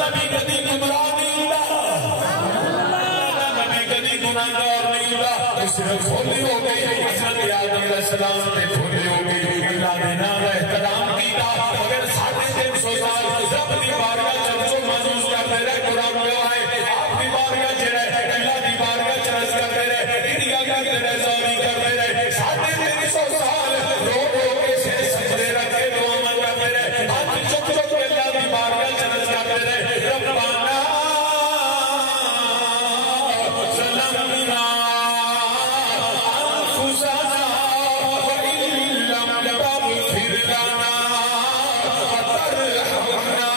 نبی کدی گمراہ نہیں ہوتا، نبی کدی گناہگار نہیں ہوتا، صرف کھولی ہو گئی حضرت آدم علیہ السلام نے کھولی ہو گئی اللہ نے نام احترام کیتا مگر 350 سال رب دی بارگاہ چرچو محسوس کرتے رہے قرآن میں آئے آپ دی بارگاہ چرے اللہ دی بارگاہ چرچ کرتے رہے انڈیا کرتے رہے زاری کرتے رہے 350 سال رو رو کے سے سجدے رکھے دعا من کرتے رہے ہاتھ چک چک کے اللہ دی بارگاہ چرچ کرتے رہے ربنا ظلمنا انفسنا وإن لم تغفر لنا وترحمنا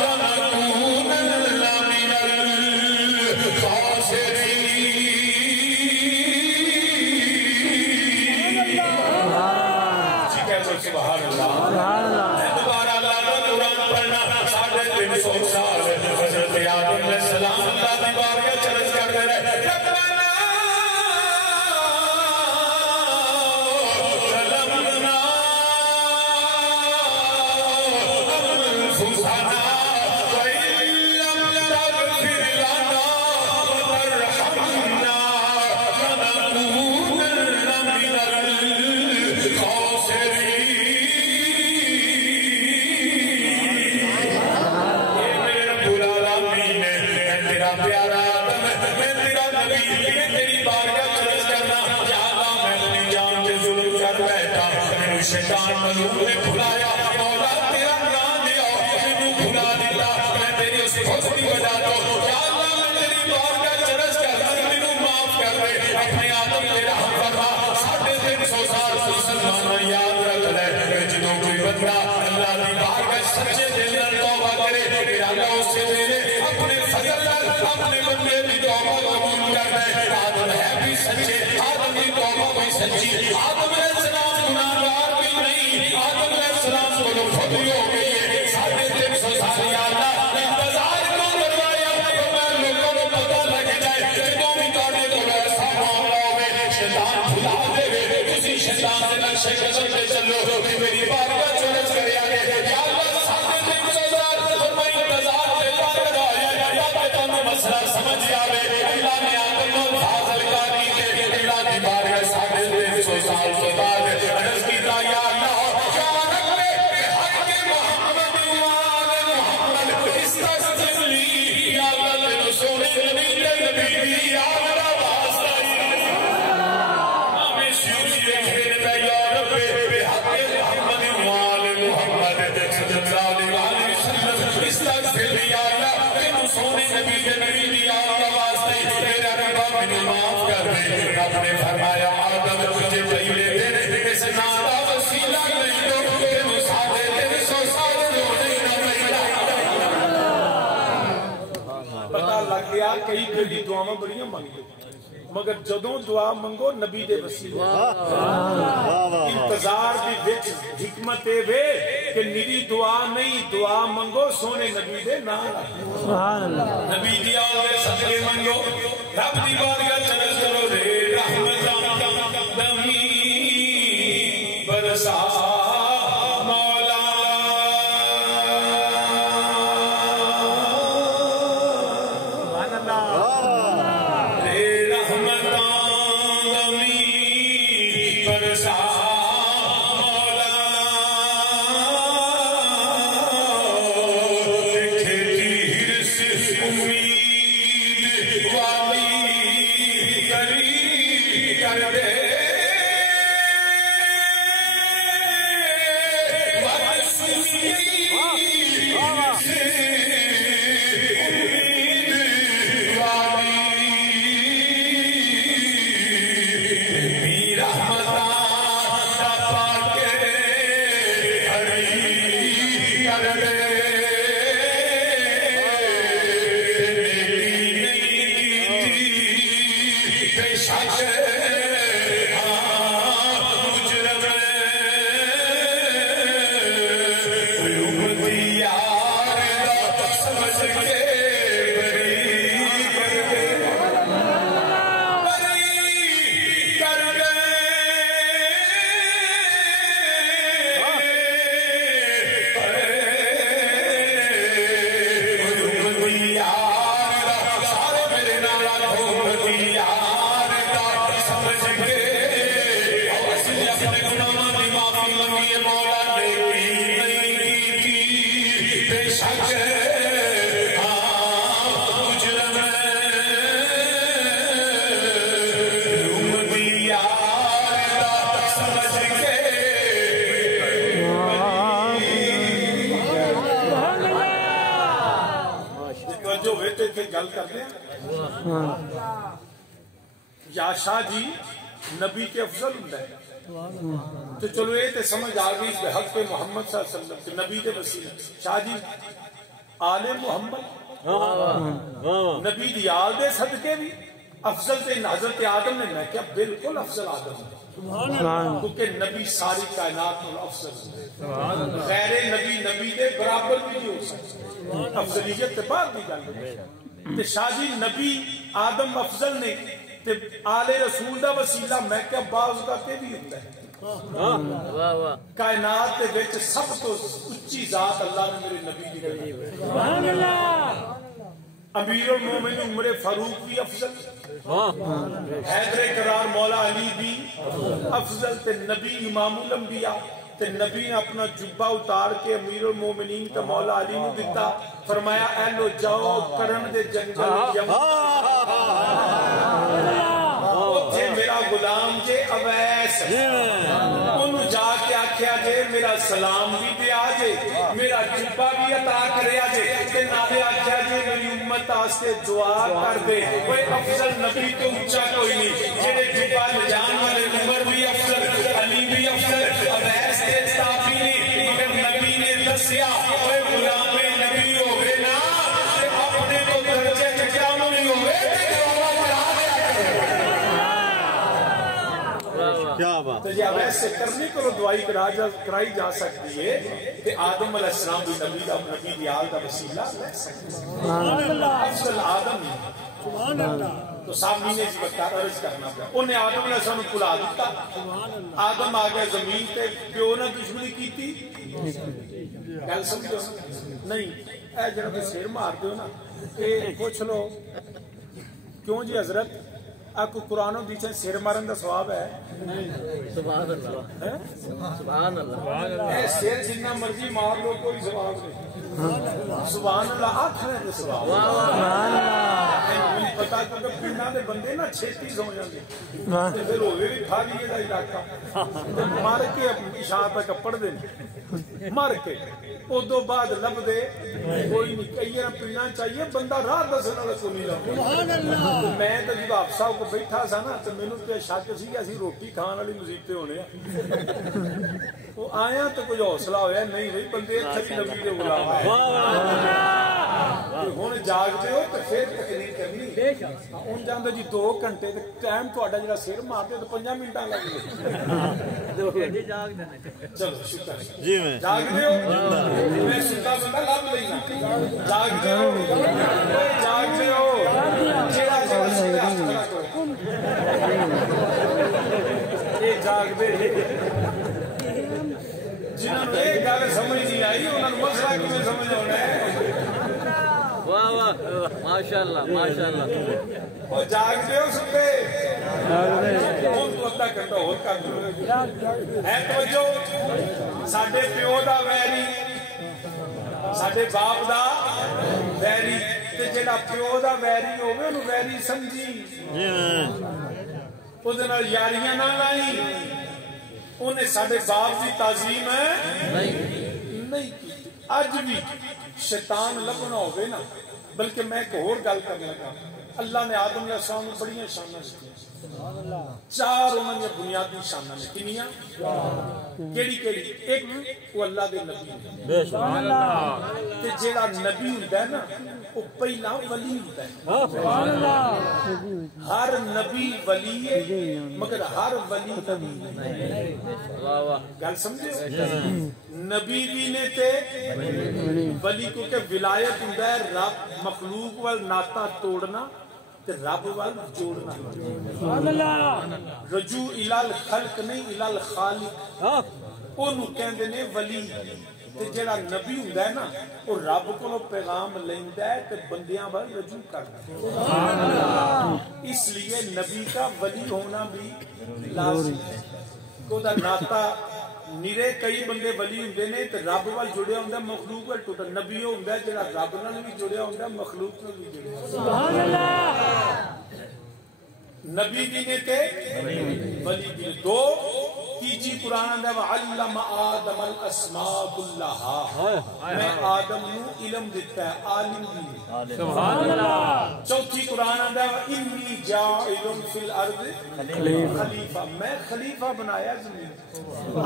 لنكونن من الخاسرين سبحان اللہ دوبارہ اللہ کا قرآن پڑھنا 350 سال حضرت آدم علیہ السلام اللہ دی بارگاہ چرچ کرتے رہے ربنا ظلمنا انفسنا وإن لم تغفر لنا وترحمنا لنكونن من الخاسرين پیارا آدم میں تیرا نبی میں تیری بارگاہ چرچ کرنا یا اللہ میں اپنی جان کے ظلم کر بیٹھا میں شیطان ملوم نے بھلایا مولا تیرا نام دیا میں بھلا دیا میں تیری اس حسن کی وجہ تو یا اللہ میں تیری بارگاہ چرچ کرنا میں معاف کر دے اپنے آدم تیرا ہم فرما 350 سال مسلمانہ یاد رکھ لے جنہوں کوئی بندہ اللہ کی بارگاہ سچے دل میں توبہ کرے پھر اللہ اس سے میرے اپنے فضل اپنے بندے کی توبہ قبول کر دے آدم ہے بھی سچے آدم کی توبہ بھی سچی آدم علیہ السلام گناہگار بھی نہیں آدم علیہ السلام کو جو خودی ہو گئی ہے 350 سال یا اللہ انتظار کیوں کروایا میں لوگوں کو پتہ لگ جائے جنہوں بھی کانے کو ایسا معاملہ ہوئے شیطان بھلا دے گئے اسی شیطان سے نقشے قدر کے چلو کہ میری بارگاہ چرچ کرے آگے یا اللہ 350 سال اور میں انتظار دیتا کرائے مسئلہ سمجھ آوے اللہ نے آدم و فاضل کاری کے اللہ کی بارگاہ 350 سال کے بعد عرض کیتا یا اللہ یا رب حق محمد وآل محمد استغفر لی یا اللہ تیرے سونے نبی یا اللہ واسطہ ہمیں شیوشی رکھنے پہ یا رب حق محمد وآل محمد صلی اللہ علیہ وسلم استغفر لی یا اللہ سونے نبی کے نبی دیا واسطے میرا ربا میں معاف کر دے رب نے فرمایا آدم تجھے پہلے تیرے اس نارا وسیلہ نہیں دو کہ مساعدے تیرے 100 سال رونے نہ مہیلا پتہ لگ گیا کئی کئی دعاواں بڑیاں مانگی مگر جدوں دعا منگو نبی دے وسیلے انتظار دی وچ حکمت وے کہ نری دعا نہیں دعا منگو سونے نبی دے نال سبحان اللہ نبی دی آوے صدقے منگو رب دی بارگاہ چرچ کرو رے رحمتاں دمی برسا مولا سبحان اللہ رے رحمتاں دمی برسا امید والی کری کر دے دی یار دا سارے میرے نال حکم دی یار دا سمجھ کے اسی اپنے گناہاں دی معافی منگی مولا نے کی بے شک گل کرتے ہیں یا شاہ جی نبی کے افضل ہوں ہے تو چلو یہ تو سمجھ آ گئی کہ حق محمد صلی اللہ علیہ وسلم کے نبی کے وسیلے شاہ جی آل محمد نبی دی آل دے صدقے بھی افضل تے حضرت آدم نے میں کیا بالکل افضل آدم ہے کیونکہ نبی ساری کائنات میں افضل ہے غیر نبی نبی دے برابر بھی نہیں ہو سکتے افضلیت کے بعد بھی گل شاہ جی نبی آدم افضل نے آل رسول دا وسیلہ میں کیا بعض کا تے بھی ہوتا ہے کائنات دے وچ سب تو اچھی ذات اللہ نے میرے نبی دی کری سبحان اللہ امیر المومنین عمر فاروق بھی افضل حیدر کرار مولا علی بھی افضل تے نبی امام الانبیاء تے نبی نے اپنا جبہ اتار کے امیر المومنین کا مولا علی نے دیتا فرمایا اے لو جاؤ کرن دے جنگل جے میرا غلام جے اویس انہوں جا کے آکھیا جے میرا سلام بھی دیا جے میرا جبہ بھی عطا کریا جے کہ نالے آکھیا جے میری امت آستے دعا کر دے کوئی افضل نبی تو اونچا کوئی نہیں جڑے جبہ لجان والے عمر بھی افضل علی بھی افضل اویس کے صحابی نہیں مگر نبی نے دسیا کوئی غلام نبی ہوئے نا اپنے تو درجے کیا نہیں ہوئے تو یہ ویسے کرنے کو دعائی کرائی جا سکتی ہے کہ آدم علیہ السلام بھی نبی دا نبی دی آل دا وسیلہ لے سکتے افضل آدم تو سامنے نے جی عرض کرنا پڑا انہیں آدم علیہ السلام کلا دیتا آدم آگیا زمین تے پیو نے دشمنی کی تھی گل سمجھو نہیں اے جناب سیر مار دیو نا کہ پوچھ لو کیوں جی حضرت آپ کو قرآن و دیچے سیر مارن دا ثواب ہے سبحان اللہ سبحان اللہ سیر جنہ مرضی مار لو کوئی ثواب نہیں سبحان اللہ آٹھ ہے تو سبحان اللہ پتا کہ پنڈا دے بندے نا چھیتی سو جاندے پھر ہوئے بھی کھا لیے دا علاقہ مار کے شاہ تک پڑھ دیں مر کے ادو بعد لب دے کوئی نہیں کئی پنڈا چاہیے بندہ راہ دسنے والا کو نہیں لگتا میں تو جب آپ صاحب کو بیٹھا سا نا تو مینوں تے شک سی اسی روٹی کھان والی مصیبتیں ہونے وہ آیا تو کچھ حوصلہ ہویا نہیں بھائی بندے اتھے نبی دے غلام ہے ہن جاگدے ہو تو پھر تقریر کرنی ہن جاندے جی 2 گھنٹے تے ٹائم تہاڈا جڑا سر مارتے تو 5 منٹاں لگ گئے چلو شکر جی میں جاگدے ہو میں ستا بندہ لب لینا جاگدے ہو جڑا یہ جاگدے جنہوں نے ایک گل سمجھ نہیں آئی انہوں نے مسئلہ کیوں سمجھ آنا ہے واہ واہ ماشاءاللہ ماشاءاللہ اور جاگتے ہو سکتے بہت وقتہ کرتا ہو ہے توجہ ساڈے پیو دا ویری ساڈے باپ دا ویری تے جڑا پیو دا ویری ہوے اونوں ویری سمجھی او دے نال یاریاں نہ لائی انہیں ساڈے باپ کی تعظیم نہیں کی اج بھی شیطان لبنا ہوئے نا بلکہ میں ایک اور گل کرنے لگا اللہ نے آدم علیہ السلام کو بڑی شاناں دیتی 4 انہوں نے بنیادی شاناں نے کنیاں کیڑی کیڑی ایک وہ اللہ دے نبی سبحان اللہ تے جیڑا نبی ہوندا ہے نا وہ پہلا ولی ہوندا ہے سبحان اللہ ہر نبی ولی ہے مگر ہر ولی نبی نہیں واہ واہ گل سمجھو نبی بھی نے تے ولی کو کہ ولایت ہوندا ہے رب مخلوق وال ناتا توڑنا تے رب وال جوڑنا سبحان اللہ رجوع الی الخلق نہیں الی الخالق اونوں کہندے نے ولی تے جڑا نبی ہوندا ہے نا وہ رب کولوں پیغام لیندا ہے تے بندیاں ول رجوع کردا ہے سبحان اللہ اس لیے نبی کا ولی ہونا بھی لازم ہے کو دا ناتا نیرے کئی بندے ولی ہوندے نے تے رب ول جڑیا ہوندا مخلوق ول ٹوٹا نبی ہوندا جڑا رب نال بھی جڑیا ہوندا مخلوق نال بھی جڑیا سبحان اللہ نبی بھی نے تے ولی بھی دو تیجی قرآن اندر وَعَلَّمَ آدَمَ الْأَسْمَاءَ كُلَّهَا میں آدم نو علم دیتا ہے عالم بھی سبحان اللہ چوتھی قرآن اندر وَإِنِّي جَاعِلٌ فِي الْأَرْضِ خلیفہ میں خلیفہ بنایا زمین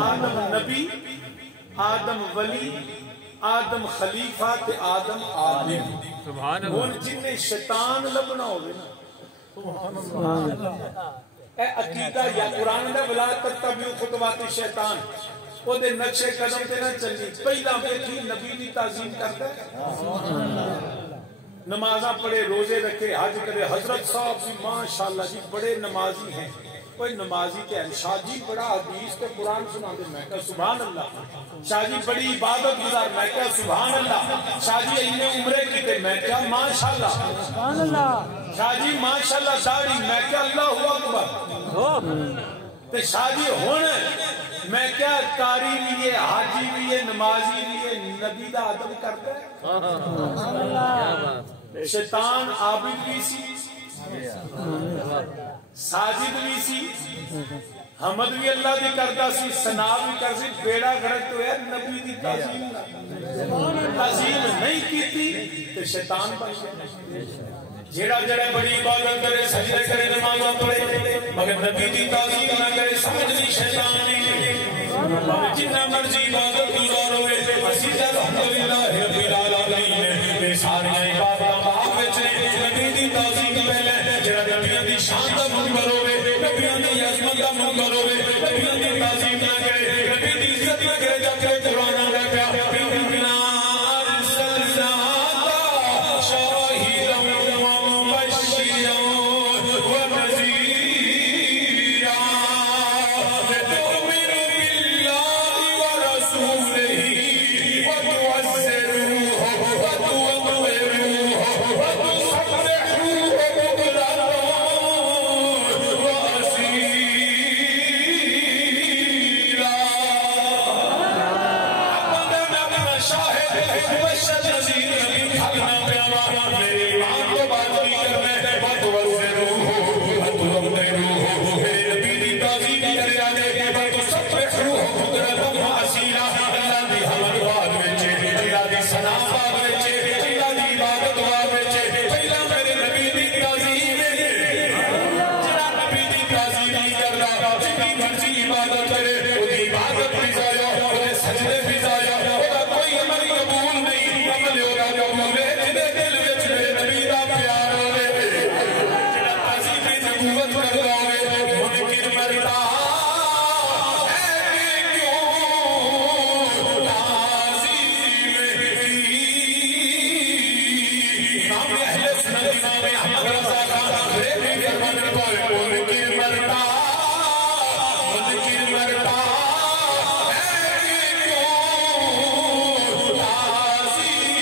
آدم نبی آدم ولی آدم خلیفہ تے آدم عالم سبحان اللہ ہن جن نے شیطان لبنا ہوئے نا اے عقیدہ یا قرآن دے ولا تتبعوا خطوات الشیطان او دے نقشے قدم تے نہ چلی پہلا بیٹھی نبی دی تعظیم کرتا ہے نمازاں پڑھے روزے رکھے حج کرے حضرت صاحب جی ماشاءاللہ جی بڑے نمازی ہیں کوئی نمازی تے شاہ جی بڑا حدیث تے قرآن سنا دے میں کہا سبحان اللہ شاہ جی بڑی عبادت گزار میں کہا سبحان اللہ شاہ جی انہیں عمرے کی تے میں کہا ماشاءاللہ سبحان اللہ شاہ جی ماشاءاللہ داڑھی میں کہا اللہ اکبر تے شاہ جی ہن میں کیا قاری بھی ہے حاجی بھی ہے نمازی بھی ہے نبی دا ادب کرتا ہے شیطان عابد بھی سی ساجد بھی سی حمد بھی اللہ دی کرتا سی ثنا بھی کر سی بیڑا گھڑک تو ہے نبی دی تعظیم نہیں کیتی تے شیطان بن گیا جیڑا جڑا بڑی عبادت کرے سجدے کرے نمازاں پڑھے مگر نبی دی تعظیم نہ کرے سمجھ نہیں شیطان نہیں جتنا مرضی عبادت گزار ہوئے اسی الحمدللہ رب العالمین میں ساری عبادتاں باپ وچ نبی دی تعظیم پہلے جڑا نبیاں دی شان دا منبر ہوے نبیاں دی عظمت دا منبر ہوے نبیاں دی تعظیم نہ کرے نبی دی عزت نہ کرے جا کے قرآن نہ پیا بنا ارسلناک شاہدا ومبشرا ونذیرا لتؤمنوا بالله ورسوله وتعزروه وتوقروه وتسبحوه بكرة وأصيلا اپنا شاہد مبشر نذیر نبی حقنا پیارا میرے ایمان کو بات نہیں کرنے وتوزروه وتوقروه میرے نبی دی تعظیم کرے آگے وتسبحوه بكرة وأصيلا اللہ دی حمد واد وچ اللہ دی ثنا واد وچ اللہ دی عبادت واد وچ پہلا میرے نبی دی تعظیم جڑا نبی دی تعظیم نہیں کردا جتنی مرضی عبادت کرے او دی عبادت بھی ضائع او دے سجدے بھی ضائع او دا کوئی عمل قبول نہیں عمل ہوگا قبول ہے جے دل وچ میرے نبی دا پیار ہوے جڑا تعظیم دی قوت کردا ہوے منکر مرتا ہے کیوں تعظیم کی امام اہل سنت امام احمد رضا خان ریبی فرمان پڑھ منکر مرتا ہے کیوں تعظیم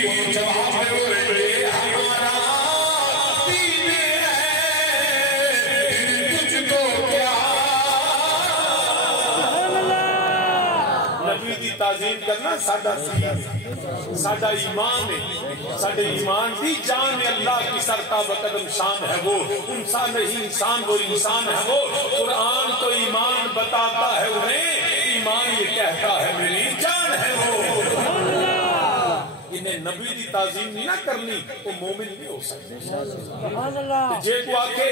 کی جواب میں بولے ہمارا دین ہے تجھ کو کیا نبی دی تعظیم کرنا ساڈا دین ساڈا ایمان ہے ساڈے ایمان دی جان ہے اللہ کی سرتاب قدم شان ہے وہ انسان نہیں انسان وہ انسان ہے وہ قرآن تو ایمان بتاتا ہے انہیں ایمان یہ کہتا ہے میری جان ہے وہ انہیں نبی دی تعظیم نہیں نہ کرنی وہ مومن نہیں ہو سکتے جے کو آکے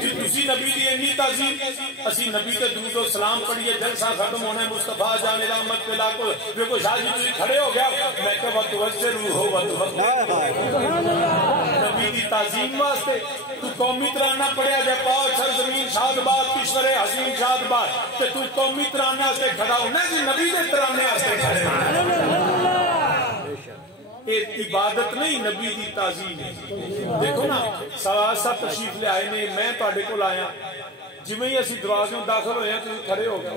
جی تسی نبی دی انی تعظیم اسی نبی تے درود و سلام پڑھیے جلسہ ختم ہونا ہے مصطفیٰ جان رحمت پہ لاکو دیکھو شاہ جی تسی کھڑے ہو گیا میں کہ وَتُوَزِّرُهُ نبی دی تعظیم واسطے تو قومی ترانہ پڑھیا جائے پاؤ چھر زمین شاد باد کشور حسین شاد باد کہ تو قومی ترانہ سے کھڑا ہونا جی نبی دے ترانے واسطے کھڑے عبادت نہیں نبی دی تعظیم ہے دیکھو نا سواسا تشریف لے آئے نے میں تواڈے کول آیا جویں ہی اسی دروازوں داخل ہوئے ہیں تو کھڑے ہو گئے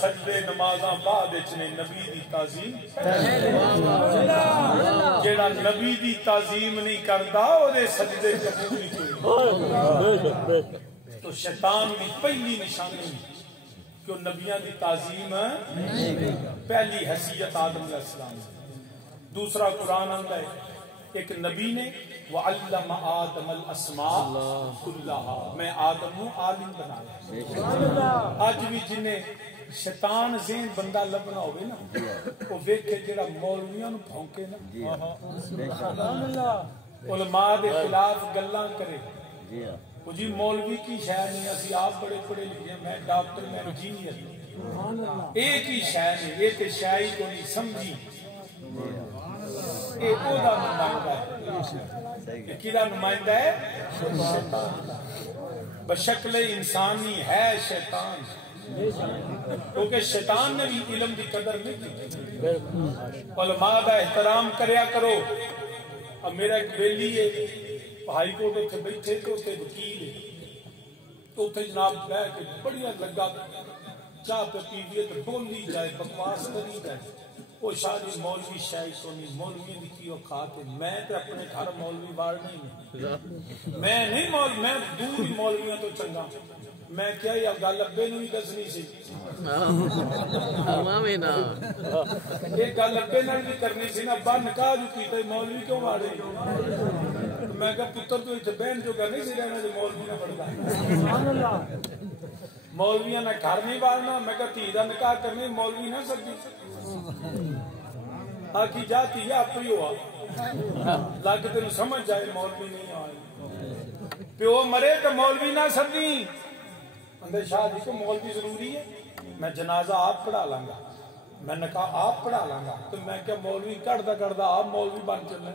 سجدے نمازاں بعد نے نبی دی تعظیم جیڑا نبی دی تعظیم نہیں کردا او دے سجدے قبول نہیں ہوئے. تو شیطان دی پہلی نشانی کہ نبیاں دی تعظیم پہلی حیثیت آدم علیہ السلام. دوسرا قرآن آندا ہے ایک نبی نے وَعَلَّمَ آدَمَ الْأَسْمَاءَ كُلَّهَا میں آدم نو عالم بنایا. اج بھی جنہیں شیطان ذہن بندہ لبنا ہوئے نا وہ ویکھے جڑا مولویاں نو بھونکے نا علماء دے خلاف گلاں کرے وہ جی مولوی کی شے نہیں اسی آپ بڑے پڑھے لکھے میں ڈاکٹر میں انجینئر ایک ہی شے نہیں یہ تے شے ہی کو نہیں سمجھی اے او دا نمائندہ ہے کیڑا نمائندہ ہے شیطان بشکل انسانی ہے شیطان کیونکہ شیطان نے بھی علم کی قدر نہیں کی. علماء کا احترام کریا کرو. اب میرا ایک بیلی ہے ہائی کورٹ اتنے بیٹھے تو اتنے وکیل ہے تو اتنے جناب بہ کے بڑھیا لگا چاہ پہ پیویے تو بولی جائے بکواس کری جائے وہ شاید مولوی شاید تو نہیں مولوی بھی کی کھا کے میں تو اپنے گھر مولوی بار نہیں میں نہیں مولوی میں دور ہی مولویوں تو چنگا میں کیا یہ گل ابے نہیں دسنی سی یہ گل ابے نال بھی کرنی سی نا ابا نکاح جو کیتا مولوی کیوں مارے میں کہا پتر تو اتنے بہن جو نہیں سی رہنا جو مولوی نہ پڑھتا مولویاں نے گھر نہیں بارنا میں کہا تھی دا نکاح کرنی مولوی نہ سکتی آکی جاتی ہے اپنی ہوا لاکھ تینوں سمجھ جائے مولوی نہیں آئے پیو مرے تو مولوی نہ سکتی اندر شاہ جی کو مولوی ضروری ہے میں جنازہ آپ پڑھا لانگا میں نے کہا آپ پڑھا لانگا تو میں کہا مولوی کڑھتا کڑھتا آپ مولوی بن چلنے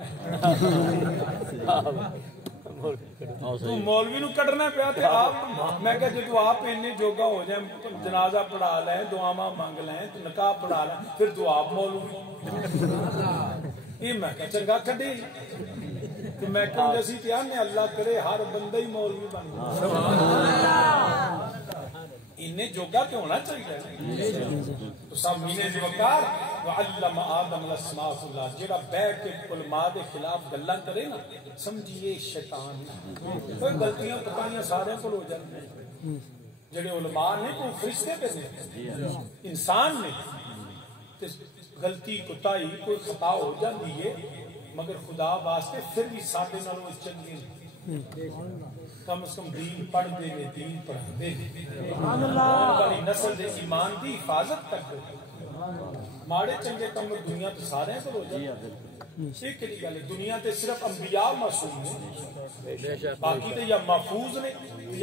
تو مولوی نو کڑھنا پیا تھے آپ میں کہا جب آپ انہیں جوگا ہو جائیں جنازہ پڑھا لیں دعاواں مانگ لیں تو نکاح پڑھا لیں پھر تو آپ مولوی یہ میں کہا چنگا کھڑی تو میں کہوں جیسی کیا میں اللہ کرے ہر بندہ ہی مولوی بن انہیں جوگا تو ہونا چاہیے تو سب مینے جو وقار وَعَلَّمَ آدَمَ الْأَسْمَاءَ كُلَّهَا جڑا بیٹھ کے علماء دے خلاف گلاں کرے نا سمجھیے شیطان کوئی غلطیاں پتائیاں سارے کو ہو جاتے ہیں جڑے علماء نے کوئی فرشتے پہ نہیں انسان نے غلطی کوتاہی کوئی خطا ہو جاتی ہے مگر خدا واسطے پھر بھی ساڈے نالوں چنگے کم از کم دین پڑھ دے میں دین پڑھ دے والی نسل دے ایمان دی حفاظت کر دے ماڑے چنگے کم دنیا تو سارے پر ہو جائے ایک کلی گل دنیا تے صرف انبیاء معصوم ہیں باقی تے یا محفوظ نے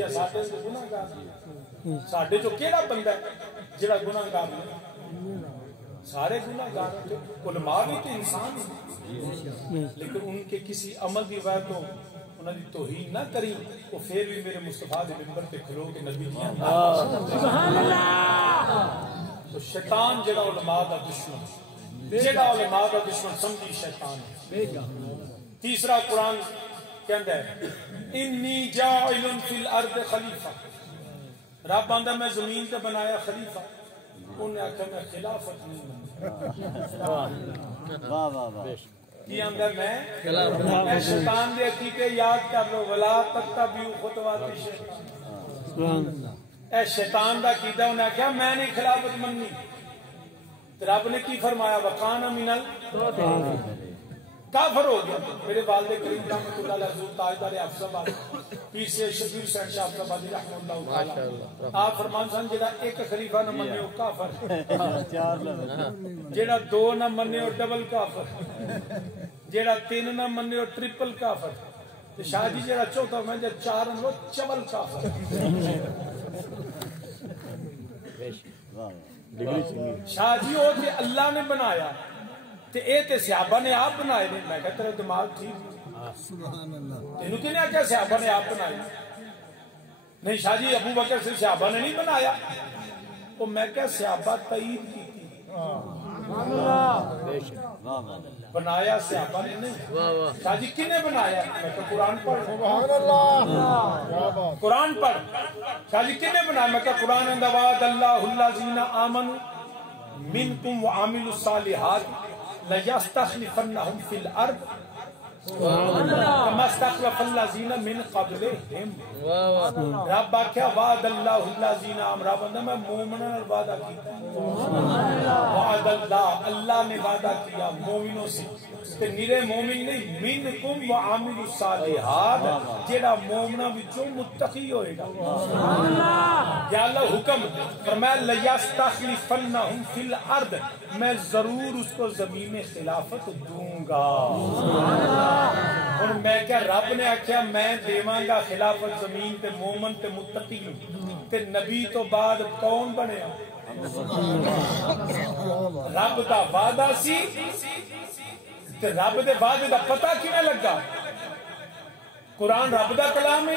یا ساڈے سے گناہگار ساڈے جو کیڑا بندہ ہے جڑا گناہگار ہے سارے گناہگار علماء بھی تو انسان ہیں لیکن ان کے کسی عمل کی وجہ تو انہوں نے توہین نہ کری وہ پھر بھی میرے مصطفیٰ دے منبر پہ کھلو کے نبی دیا سبحان اللہ. تو شیطان جڑا علماء دا دشمن جڑا علماء دا دشمن سمجھی شیطان تیسرا قرآن کہندا ہے انی جاعل فی الارض خلیفہ رب آندا میں زمین تے بنایا خلیفہ انہیں آکھا میں خلافت نہیں کی آندا میں شیطان دے عقیدے یاد کر لو ولا تتبعوا خطوات الشیطان سبحان اللہ اے شیطان دا عقیدہ انہاں کہا میں نہیں خلافت مننی رب نے کی فرمایا وکان من کافر ہو گیا میرے والد کریم رحمۃ اللہ علیہ حضور تاجدار حفصہ پیر سے شبیر حسین شاہ حفصہ بادی رحمۃ اللہ تعالی آپ فرمان سن جڑا ایک خلیفہ نہ مننے او کافر جڑا دو نہ مننے او ڈبل کافر جڑا تین نہ مننے او ٹرپل کافر تے شاہ جی جڑا چوتھا میں جے چار نو چبل کافر شاہ جی وہ تے اللہ نے بنایا تے اے تے صحابہ نے آپ بنائے نے میں کہتا تیرا دماغ ٹھیک سبحان اللہ تینوں کنے آکھیا صحابہ نے آپ بنائے نہیں شاہ جی ابو بکر سے صحابہ نے نہیں بنایا وہ میں کہا صحابہ تائید کی بنایا صحابہ نے نہیں شاہ جی کنے بنایا میں کہا قرآن پڑھ سبحان اللہ قرآن پڑھ شاہ جی کنے بنایا میں کہا قرآن اندواد اللہ الذین آمنوا منکم وعاملوا الصالحات لَيَسْتَخْلِفَنَّهُمْ فِي الْأَرْضِ كَمَا اسْتَخْلَفَ الَّذِينَ مِنْ قَبْلِهِمْ رب آکھیا وعد اللہ الذین آمنوا بندہ میں مومنوں نے وعدہ کیا وعد اللہ اللہ نے وعدہ کیا مومنوں سے تے نیرے مومن نہیں منکم وعاملوا الصالحات جڑا مومناں وچوں متقی ہوئے گا یا اللہ حکم فرمایا لَيَسْتَخْلِفَنَّهُمْ فِي الْأَرْضِ میں ضرور اس کو زمین میں خلافت دوں گا اور میں کیا رب نے آکھیا میں دیواں گا خلافت زمین تے مومن تے متقی تے نبی تو بعد کون بنیا رب دا وعدہ سی تے رب دے وعدے دا پتہ کیویں لگا قرآن رب دا کلام ہے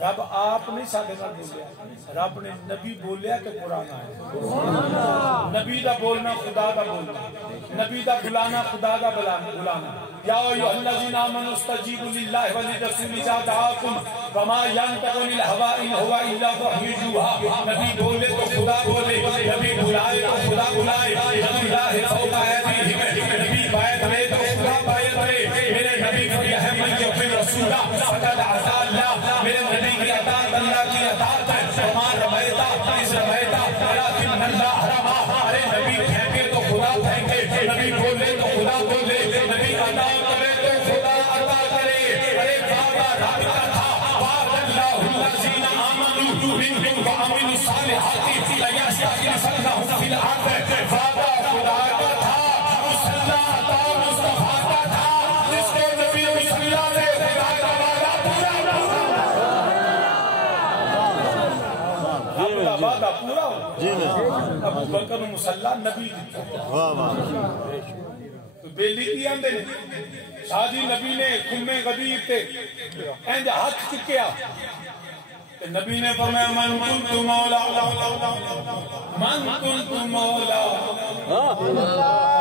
رب آپ نہیں سادے نال بولیا رب نے نبی بولیا کہ قرآن آیا نبی دا بولنا خدا دا بولنا نبی دا بلانا خدا دا بلانا یا ایھا الذین آمنوا استجیبوا للہ وللرسول اذا دعاکم وما ینطق عن الہوی ان هو الا وحی یوحی نبی بولے تو خدا بولے نبی بلائے تو خدا بلائے اللہ فوق ایدیہم نبی بایت لے تو خدا بایت لے میرے نبی کو یہ ہے من یطیع الرسول فقد عصی اللہ میرے نبی کی اطاعت اللہ کی اطاعت ہے وما رمیتا اذ رمیتا ولکن اللہ رمی ارے نبی پھینکے تو خدا پھینکے نبی بولے تو خدا بولے نبی عطا کرے تو خدا عطا کرے ارے بابا رب کا تھا وعد اللہ الذین آمنوا منکم وعملوا الصالحات لیستخلفنہم فی الارض وعدہ خدا کا تھا مصلی عطا مصطفیٰ کا تھا جس کو نبی صلی اللہ نے خدا کا وعدہ وعدہ پورا ہو ابو بکر مصلی نبی تو بیلی کی آندے شاہ جی نبی نے خمے غدیر تے اینجا ہاتھ چکیا نبی نے فرمایا من کنت مولا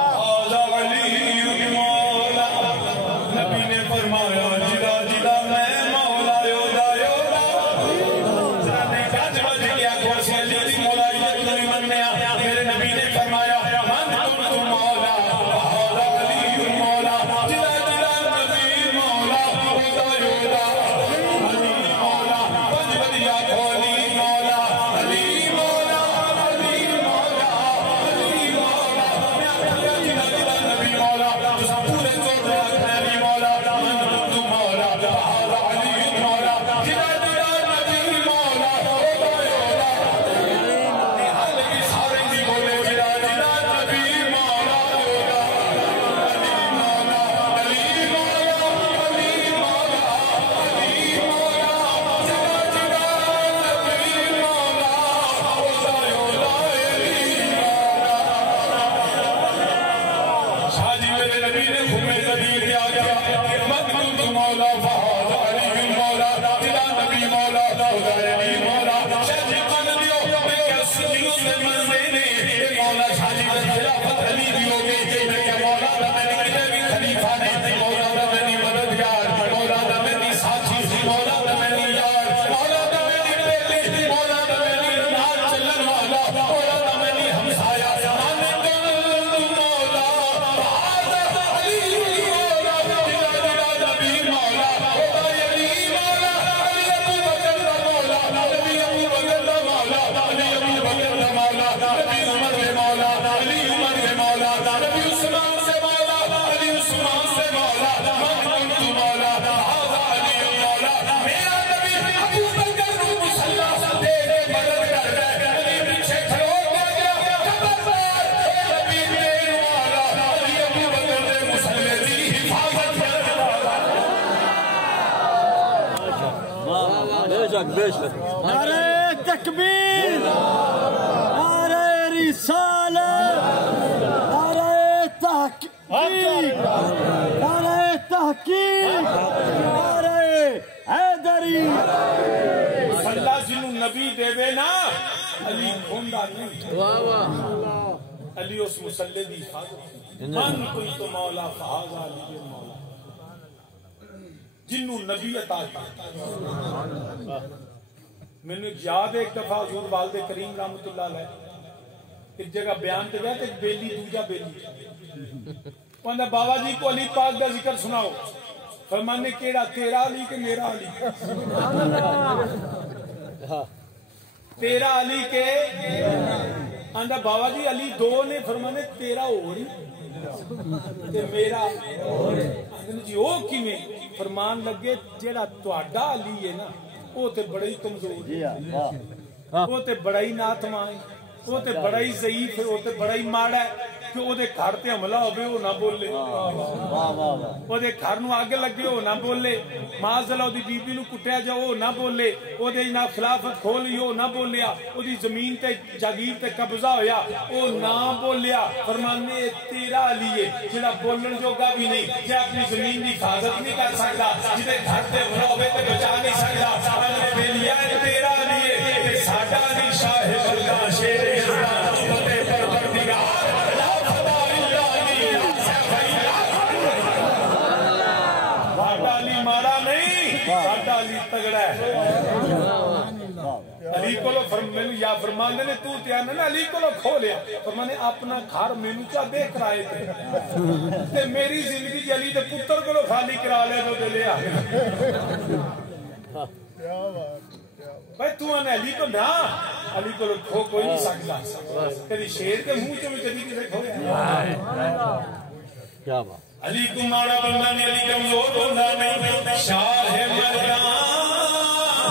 هذا علی مولا نبی نے فرمایا جدا جدا میں مولا یودا یودا میرے نبی نے فرمایا من کنت مولا هذا علی مولا جدا جدا نبی مولا یودا یودا علی مولا پنج بدیا کھولی مولا علی مولا علی مولا علی مولا میں جدا جدا نبی مولا نعرہ تکبیر، نعرہ رسالت، نعرہ تحقیق، نعرہ تحقیق، نعرہ حیدری۔ اللہ جنہوں نبی دے وے نا علی کھوندا نہیں، علی اس مسلح دی حفاظت، من کوئی تو مولا فہذا علی مولا، جنہوں نبی عطا کیا۔ میں نے یاد ہے ایک دفعہ حضور والد کریم رحمت اللہ علیہ ایک جگہ بیان تے گیا تو ایک بیلی دوجا بیلی کہندا بابا جی کو علی پاک دا ذکر سناؤ، فرمانے کیڑا تیرا علی کہ میرا علی؟ تیرا علی کے آندا بابا جی علی دو نے، فرمانے تیرا اور تے میرا جی او کیویں؟ فرمان لگے جیڑا تہاڈا علی ہے نا وہ تے بڑا ہی کمزور ہے، وہ تے بڑا ہی ناتواں ہے، وہ تے بڑا ہی ضعیف ہے، وہ تے بڑا ہی ماڑا ہے کہ وہ دے گھر تے حملہ ہوے وہ نہ بولے، وہ دے گھر نو اگ لگے وہ نہ بولے، معاذ اللہ دی بیوی نو کٹیا جا وہ نہ بولے، وہ دے نہ خلافت کھولی وہ نہ بولیا، وہ دی زمین تے جاگیر تے قبضہ ہویا وہ نہ بولیا۔ فرمانے تیرا علی ہے جڑا بولن جوگا بھی نہیں، جے اپنی زمین دی حفاظت نہیں کر سکتا، جے گھر تے حملہ ہوے تے بچا نہیں سکتا، بے لیا تیرا علی ہے تے ساڈا علی شاہ بلدا شیر تگڑا ہے۔ علی کو مینو یا فرماندے نے تو تیار نہ علی کو کھو لیا، فرمانے اپنا گھر مینو چا دے کرائے تے میری زندگی علی دے پتر کو خالی کرا لے تو دے لیا۔ بھائی تو نے علی کو نہ علی کو کھو کوئی نہیں سکتا، کبھی شیر کے منہ چ کبھی کسے کھویا کیا بات۔ علی کو ماڑا بندہ نہیں، علی کمزور بندہ نہیں، شاہ مردان علی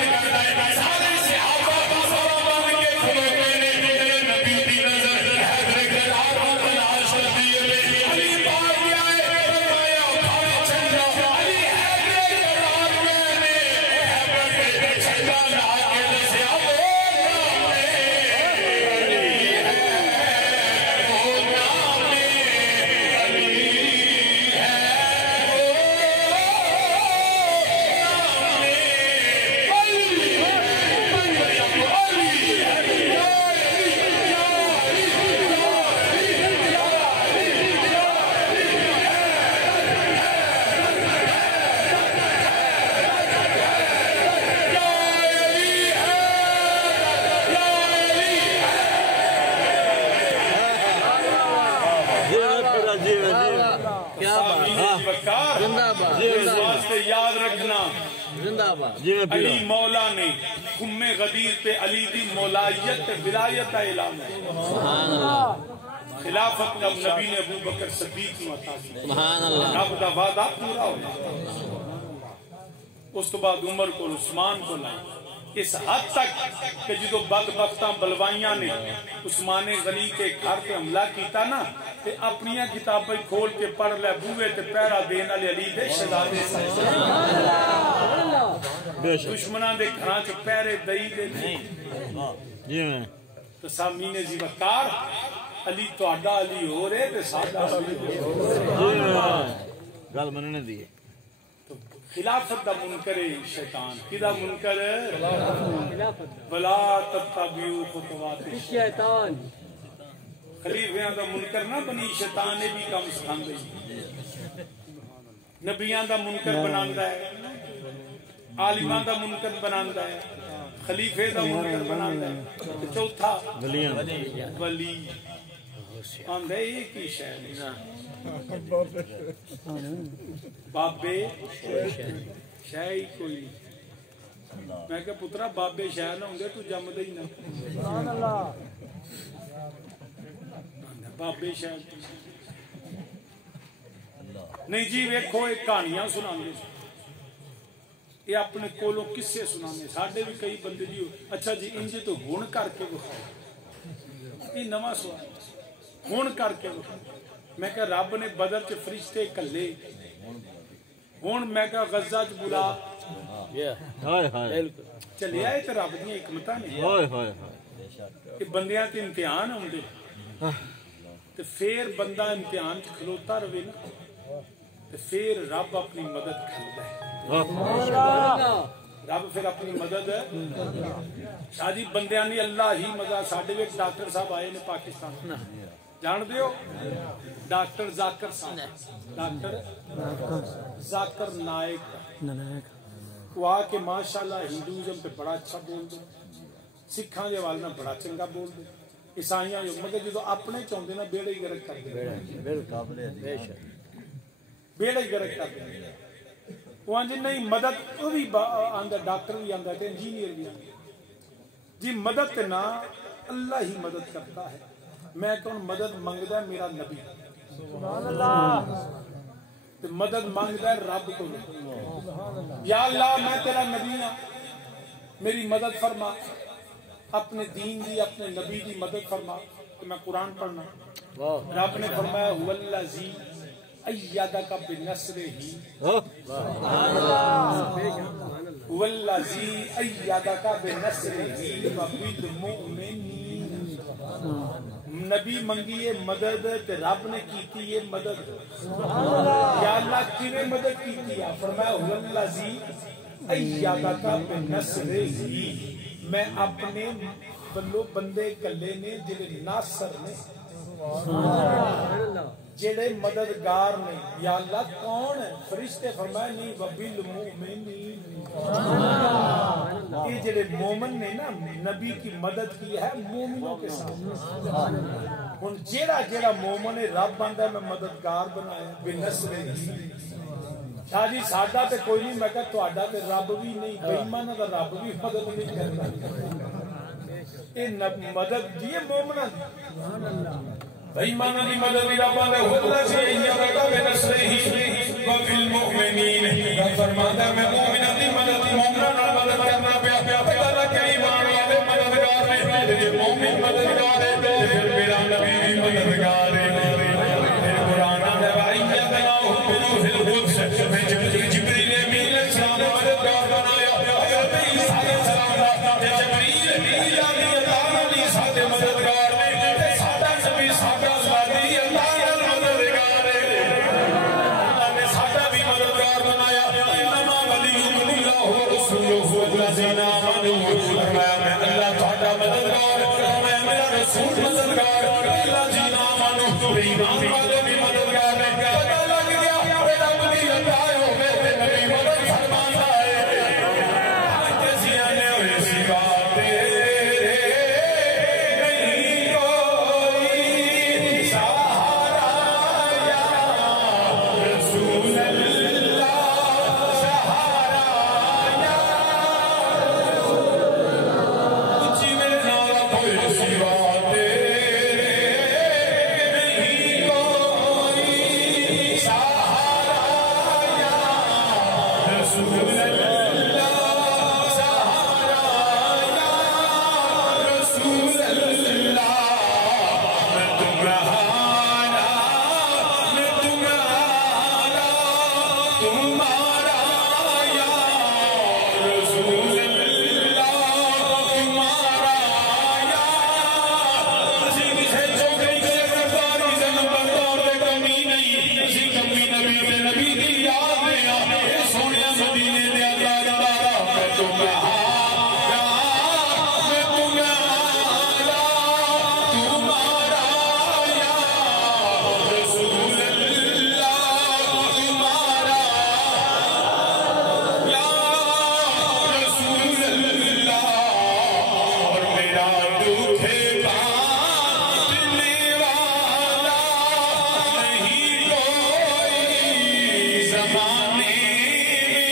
بیان کرتا ہے سارے صحابہ سارا بن کے کھلوتے نے میرے نبی دی نظر حیدر قرار و تلاش دیے علی پار گیا ہے فرمایا اٹھاؤ جھنڈا علی حیدر قرار میں نے حیدر پہ جھنڈا لا کے دسیا وہ نام یاد رکھنا علی مولا نے خم غدیر پہ علی دی مولایت ولایت کا اعلان ہے خلافت جب نبی نے ابو بکر صدیق کو عطا کی رب دا وعدہ پورا ہوا اس تو بعد عمر کو عثمان کو لائے اس حد تک کہ جدو بدبختاں بلوائیاں نے عثمان غنی کے گھر پہ حملہ کیتا نا تے اپنیاں کتابیں کھول کے پڑھ لے بوئے تے پیرا دین والے علی دے شہزادے دشمناں دے گھراں چ پیرے دئی دے جی تو سامین زی وقار علی تہاڈا علی ہو رہے تے ساڈا علی ہو رہے گل مننے دی خلافت دا منکر شیطان کدا منکر بلا تتبعوا خطوات الشیطان خلیفیاں دا منکر نہ بنی شیطان نے بھی کام سکھاندے نبیاں دا منکر بناندا ہے عالماں دا منکر بناندا ہے خلیفے دا منکر بناندا ہے چوتھا ولی آندے ایک ہی شے بابے شاہ ہی کوئی میں کہ پترا بابے شاہ نہ ہوں گے تو جم دے ہی نہ بابے شاہ نہیں جی ویکھو ایک کہانیاں سنانے یہ اپنے کولوں کسے سنانے ساڑھے بھی کئی بندے جی اچھا جی انجے تو گھون کر کے بخواہ یہ نواں سوال گھون کر کے بخواہ میں کہا رب نے بدر چ فرشتے کلے ہون میں کہا غزہ چ بلا چلے آئے تو رب دیا حکمتاں نے کہ بندیاں تے امتحان ہوں دے تو پھر بندہ امتحان چ کھلوتا روے نا تو پھر رب اپنی مدد کھلتا ہے رب پھر اپنی مدد شاہ جی بندیاں نے اللہ ہی مدد ساڑھے بھی ڈاکٹر صاحب آئے نے پاکستان جان دیو ڈاکٹر ذاکر صاحب ڈاکٹر ذاکر نائک وہ آ کے ماشاءاللہ ہندوازم پہ بڑا اچھا بول دے سکھاں دے والنا بڑا چنگا بول دے عیسائیاں جو مگر جدو اپنے چاہتے نا بیڑے ہی گرک کر دے بیڑے ہی گرک کر دے وہاں جی نہیں مدد وہ بھی آندہ ڈاکٹر بھی آندہ ہے انجینئر بھی آندہ جی مدد نا اللہ ہی مدد کرتا ہے میں کون مدد مانگدا ہے میرا نبی سبحان اللہ مدد مانگدا ہے رب کو یا اللہ میں تیرا نبی ہوں میری مدد فرما اپنے دین دی اپنے نبی دی مدد فرما کہ میں قرآن پڑھنا رب نے فرمایا هو الذی ایدک بنصرہ هو الذی ایدک بنصرہ وبالمؤمنین نبی منگیے مدد تے رب نے کیتی یہ مدد یا اللہ کیویں مدد کیتی ہے فرمایا هو الذی ایدک بنصرہ میں اپنے بلو بندے کلے نے جڑے ناصر نے جڑے مددگار نے یا اللہ کون ہے فرشتے فرمائے نہیں وبالمؤمنین یہ جڑے مومن نے نا نبی کی مدد کی ہے مومنوں کے ساتھ ان جیڑا مومن رب بندہ میں مددگار بنایا بنصر شاہ جی ساڈا تے کوئی نہیں میں کہا تہاڈا تے رب بھی نہیں بے ایماناں دا رب بھی مدد نہیں کرتا یہ مدد دی مومناں دی بے ایماناں دی مدد دی رب بندہ اللہ سے ایدک بنصرہ وفی المؤمنین فرماتا ہے میں مومناں دی مدد مومناں نال مدد کرنا پیا مددگار ہے پھر میرا نبی بھی مددگار ہے پھر قرآن میں وعیہ بناؤں بروح القدس میں جبریل امین علیہ السلام مددگار بنایا حضرت عیسیٰ علیہ السلام جبریل امین علیہ السلام مددگار نے سادہ نبی سادہ سادی اللہ مددگار ہے اللہ نے سادہ بھی مددگار بنایا انما ولیکم اللہ ورسولہ الذین آمنوا فرمایا میں اللہ تھوڑا مددگار میں میرا رسول مددگار الذین آمنوا ایمان والے بھی مددگار ہیں پتہ لگ گیا میرا نبی اللہ ہے میرے نبی مدد فرماتا ہے کسی آنے ہوئے سوا تیرے نہیں کوئی سہارا یا رسول اللہ سہارا یا اچھی میرے نارا کوئی سوا تیرے نہیں کوئی سہارا یا رسول اللہ سہارا یا رسول اللہ میں تمہارا تمہارا یا رسول اللہ تمہارا یا اسی کسے چوکری سے برداری سے نبردار دے کمی نہیں اسی کمی نبی دے نبی کی یاد میں آنے سونے مدینے دے اللہ دارا میں تمہارا تمہارا یا رسول اللہ تمہارا یا رسول اللہ اور میرا دکھ بانٹنے والا نہیں کوئی زمانے میں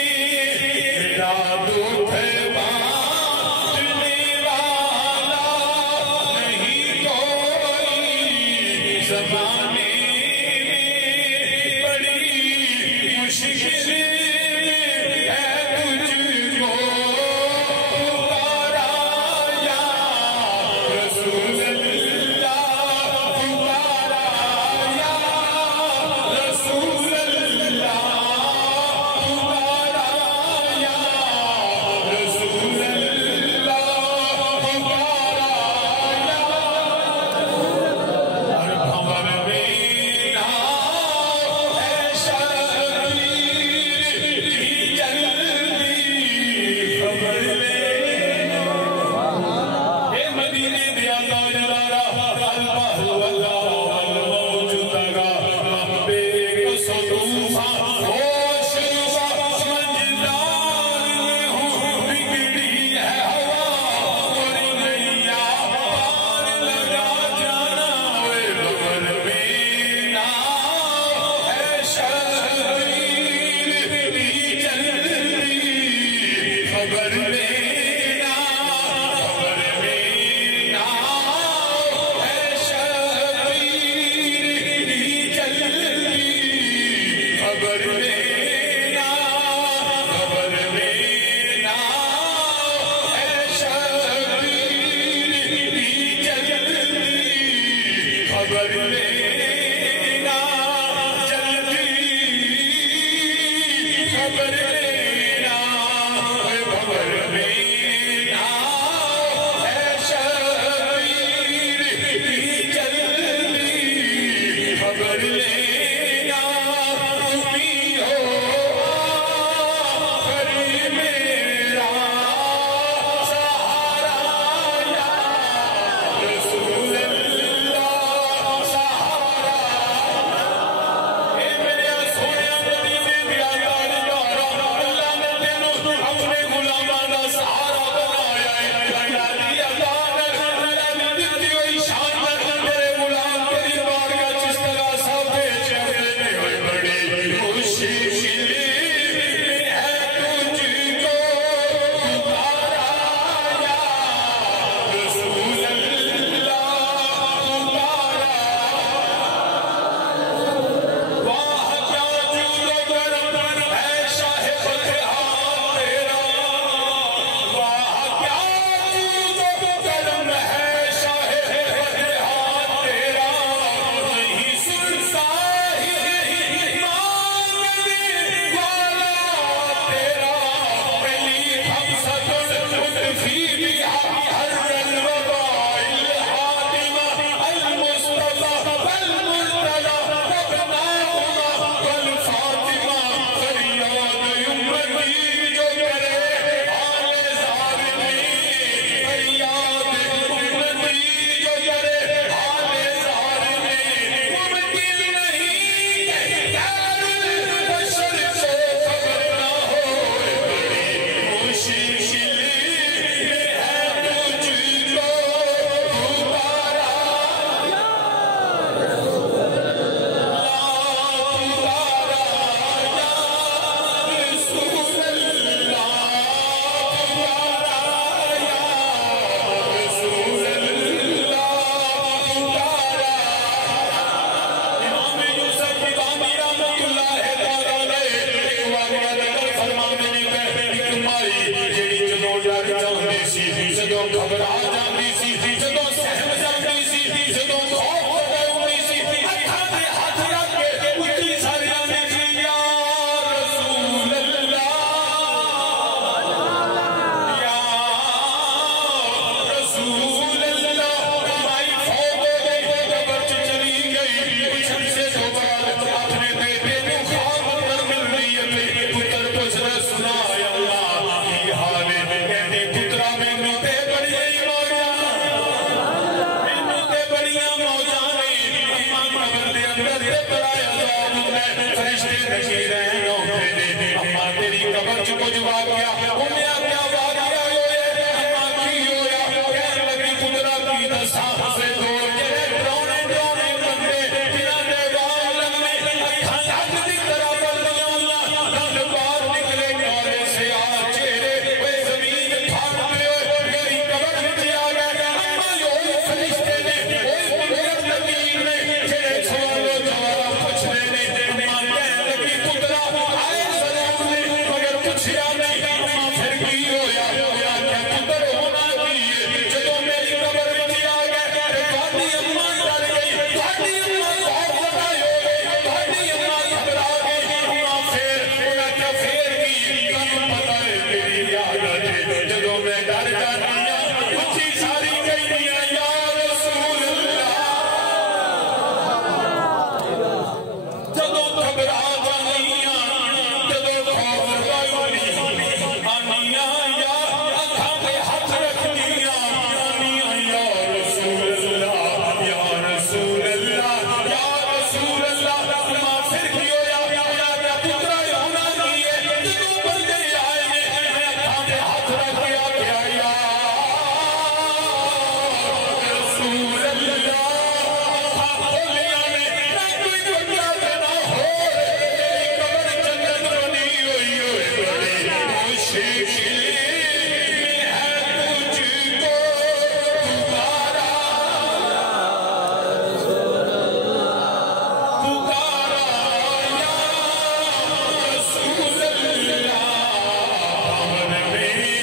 میرا دکھ بانٹنے والا نہیں کوئی زمانے میں بڑی مشکل ہے تجھ کو پکارا یا رسول اللہ پکارا یا رسول اللہ پکارا یا رسول اللہ پکارا یا ہر بھور میرا ہے شبیر کی جلدی خبر لینا اے مدینے دیا تاجدارا البحر واللہ والموجودگا امبے کو صدوفا ہوش رفا منجدار میں ہوں بگڑی ہے ہوا اور نیا پار لگا جانا اے بھور میرا ہے شبیر کی جلدی خبر لینا خبر لینا ہے شبیر کی جلدی خبر لینا خبر لینا ہے شبیر کی جلدی خبر لینا جلدی خبر لینا خبر لینا ہے شبیر کی جلدی خبر لینا تمہیں ہو آخر میرا سہارا یا رسول اللہ جدوں گھبرا جاندی سی جدوں سہم جاندی سی جدوں خوف ہو گئی سی اکھاں تے ہاتھ رکھ کے اچھی ساریاں نے یا رسول اللہ یا رسول اللہ مائی فوت ہو گئی قبر چ چلی گئی پچھن سے دوبارہ اپنے بیٹے کو خواب اندر مل رہی ہے پتر پوچھ رہا سنا یا اللہ یہ حال ہے کہتے پترا میں تے بڑی موجاں میں تے بڑی موجاں نے امام قبر دے اندر تے بڑا عذاب ہے فرشتے نہیں رہے ہوندے نے اما تیری قبر چ کچھ واقعہ ہویا کیا واقعہ ہویا اما کی ہویا کہنے لگی پترا کی دساں سے دور کے ڈرونے ڈرونے بندے جنہاں دے وال لمے اکھاں اگ دی طرح بلدیاں ہوئیاں دند باہر نکلے کالے سے آ چہرے وہ زمین پھاڑ پے میری قبر وچ آ گئے اما یوہی فرشتے نے وہی منکر نکیر نے جڑے سوال و جواب پوچھ رہے نے اما کہنے لگی پترا آئے ضرور نے مگر پوچھیا نہیں اما پھر کی ہویا کیا پتر ہونا کی ہے جدوں میری قبر وچ آ گئے تہاڈی اما ڈر گئی تہاڈی اما خوف زدہ ہو گئی تہاڈی اما گھبرا گئی اما پھر انہاں کیا پھر کی تانوں پتہ ہے میری عادت ہے جدوں میں ڈر جاتی ہوں اچھی ساری کہنی ہے یا رسول اللہ جدوں گھبرا جاتی ہوں جدوں خوف لگائی آنیاں یا اکھاں تے ہاتھ رکھدی آنیاں یا رسول اللہ یا رسول اللہ یا رسول اللہ اما پھر کی ہویا یا پترا ہونا کی ہے جدوں بندے آئے نے میں اکھاں تے ہاتھ رکھ کے آکھیا یا رسول اللہ بولیاں نے میں کوئی بندہ تے نہ ہو میری قبر جنت بنی ہوئی ہوئے بڑی مشکل ہے تجھ کو پکارا یا رسول اللہ ہم میرا ہے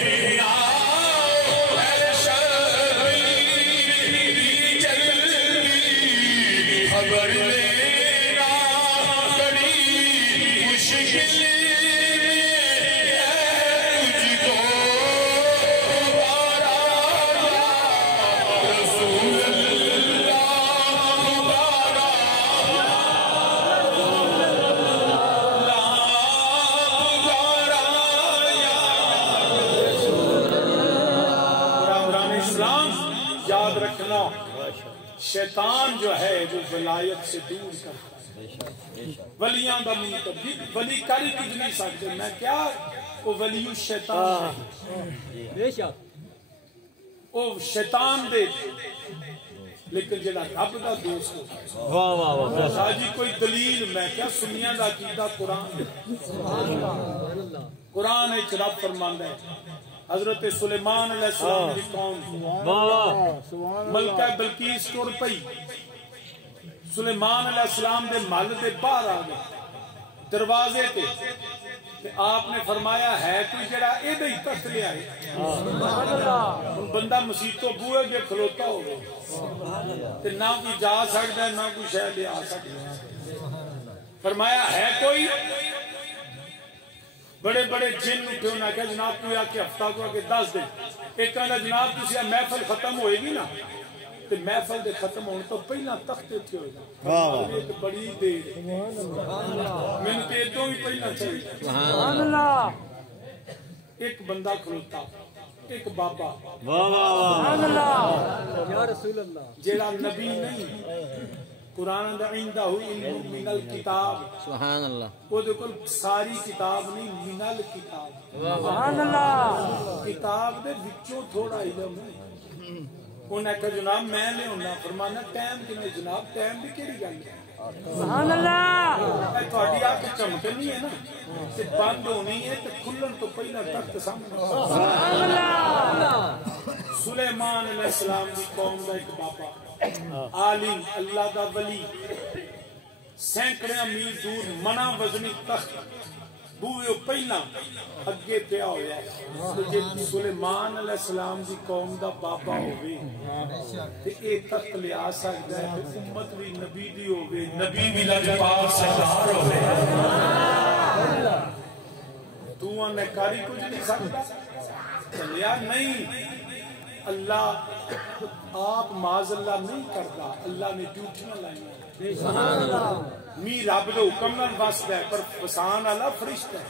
شبیری جلوی خبر لینا بڑی مشکل ہے تجھ کو پکارا یا رسول اللہ پکارا برادران اسلام یاد رکھنا شیطان جو ہے جو ولایت سے دور کرتا ہے ولیاں دا منتبی ولی کری کچھ نہیں سکتے میں کیا وہ ولی الشیطان وہ شیطان دے لیکن جڑا رب دا دوست ہوتا ہے ساجی کوئی دلیل میں کیا سنیاں دا عقیدہ قرآن قرآن ایک رب فرماندا ہے حضرت سلیمان علیہ السلام کی قوم ملکہ بلقیس ٹر پئی سلیمان علیہ السلام دے محل دے باہر آ گئے دروازے تے آپ نے فرمایا ہے کوئی جڑا اے دے تخت لے آئے بندہ مسیتوں بوئے گے کھلوتا ہو گئے نہ کوئی جا سکتا ہے نہ کوئی شہ لے آ سکتا ہے فرمایا ہے کوئی بڑے بڑے جن اٹھے انہوں نے کہا جناب کوئی آکے ہفتہ کو آکے 10 دن ایک کہنا جناب تسی محفل ختم ہوئے گی نا تو محفل دے ختم ہونے تو پہلا تخت اتھے ہوئے گا ایک بڑی دیر میں نے پیدوں ہی پہلا چاہیے ایک بندہ کھلوتا ایک بابا جیڑا نبی نہیں قرآن دا عندہ علم من الکتاب سبحان اللہ وہ دیکھو ساری کتاب نہیں من الکتاب سبحان اللہ کتاب دے بچوں تھوڑا علم ہے انہوں نے کہا جناب میں نے انہوں فرمانا ٹائم کنے جناب ٹائم بھی کیڑی گل ہے سبحان اللہ تھوڑی آپ کی چمکنی ہے نا کہ بند ہونی ہے تو کھلن تو پہلا تخت سامنے سبحان اللہ سلیمان علیہ السلام کی قوم دا ایک بابا عالم اللہ دا ولی سینکڑے میل دور منا وزنی تخت بوے پہلا اگے پیا ہویا ہے جے سلیمان علیہ السلام دی قوم دا بابا ہوئے تے اے تخت لیا سکدا ہے تے امت بھی نبی دی ہوئے نبی بھی لاجپال سردار ہوئے تو نے کاری کچھ نہیں سکتا چلیا نہیں اللہ آپ معاذ اللہ نہیں کرتا اللہ نے ڈیوٹیاں لائی می رب دے حکم نال وسدا ہے پر وسان والا فرشتہ ہے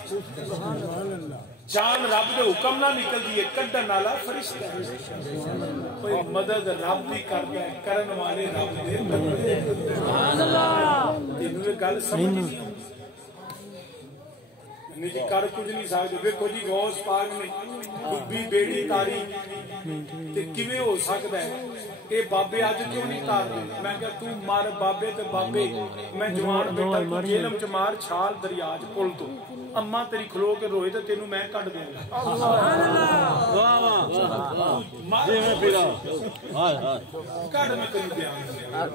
جان رب دے حکم نال نکلدی ہے کڈن والا فرشتہ ہے کوئی مدد رب دی کردا ہے کرن والے رب دے بندے سبحان اللہ تینوں یہ گل سمجھ نہیں نہیں جی کر کچھ نہیں سکتے دیکھو جی غوث پاک نے بی بیڑی تاری تے کیویں ہو سکدا ہے اے بابے اج کیوں نہیں تارتے میں کہ تو مار بابے تے بابے میں جوان بیٹا تو جیلم چ مار چھال دریا چ پل تو اما تیری کھلو کے روئے تے تینوں میں کڈ دوں گا سبحان اللہ واہ واہ جی میں پھرا ہائے ہائے کڈ میں تینوں دیاں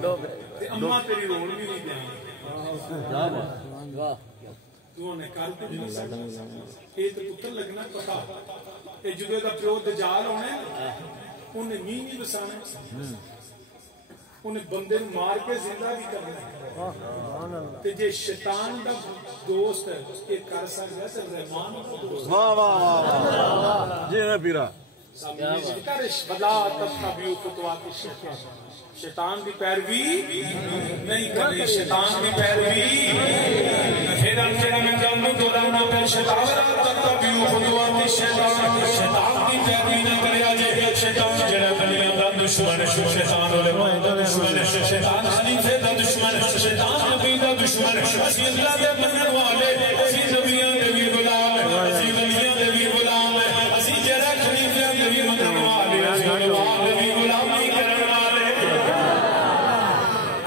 تے اما تیری رون بھی نہیں دیاں واہ تو نے کر کچھ نہیں سکتا اے تے پتر لگنا پتا اے جدے دا پیو دجال ہونا انہیں نہیں بسانا انہیں بندے مار کے زندہ بھی کرنا تے جے شیطان دا دوست ہے اے کر سکتا ہے تے رحمان دا دوست واہ واہ واہ جی ہے پیرا ذکر بلا تتبعوا خطوات الشیطان شیطان دی پیروی نہیں کرنی شیطان دی پیروی پھر انجر میں جانوں دورانا پہ شیطان تتبعوا خطوات الشیطان شیطان دی پیروی نہ کریا جے شیطان جڑا بلیاں دا دشمن شیطان علماء دا دشمن شیطان خلیفے دا دشمن شیطان نبی دا دشمن اسی اللہ دے منن والے اسی نبیاں دے بھی غلام اسی ولیاں دے بھی غلام اسی جڑا خلیفے دے بھی منن والے اسی علماء دے بھی غلامی کرن والے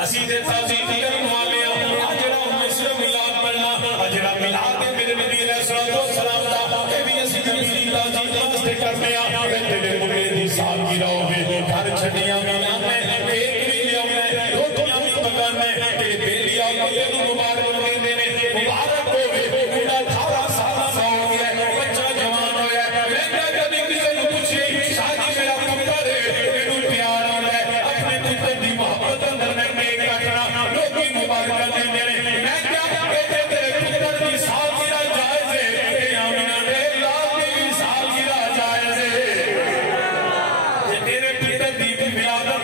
اسی دے تعظیم کرن والے اجڑا مسلم میلاد پڑھنا اجڑا میلاد دے میرے نبی علیہ الصلوۃ والسلام دا اے بھی اسی نبی دی تعظیم واسطے کرنے آ تیرے مولے دی سالگرہ ہوے گھر چھڈیاں مینا میں ایک بھی لیاونا روٹیاں بھی پکانا تے بیلی آ کے مبارک کہندے نے مبارک ہوے بوڑھا 18 سال دا ہو گیا بچہ جوان ہویا میں کبھی کسی نوں پوچھی شادی میرا پتر ہے مینوں پیار آندا ہے اپنے پتر دی محبت اندر میں کٹنا لوکی مبارک دیندے نے میں کیا کہتے تیرے پتر دی سالگرہ جائز ہے اے آمینہ دے لال دی سالگرہ جائز ہے تیرے پتر دی ولادت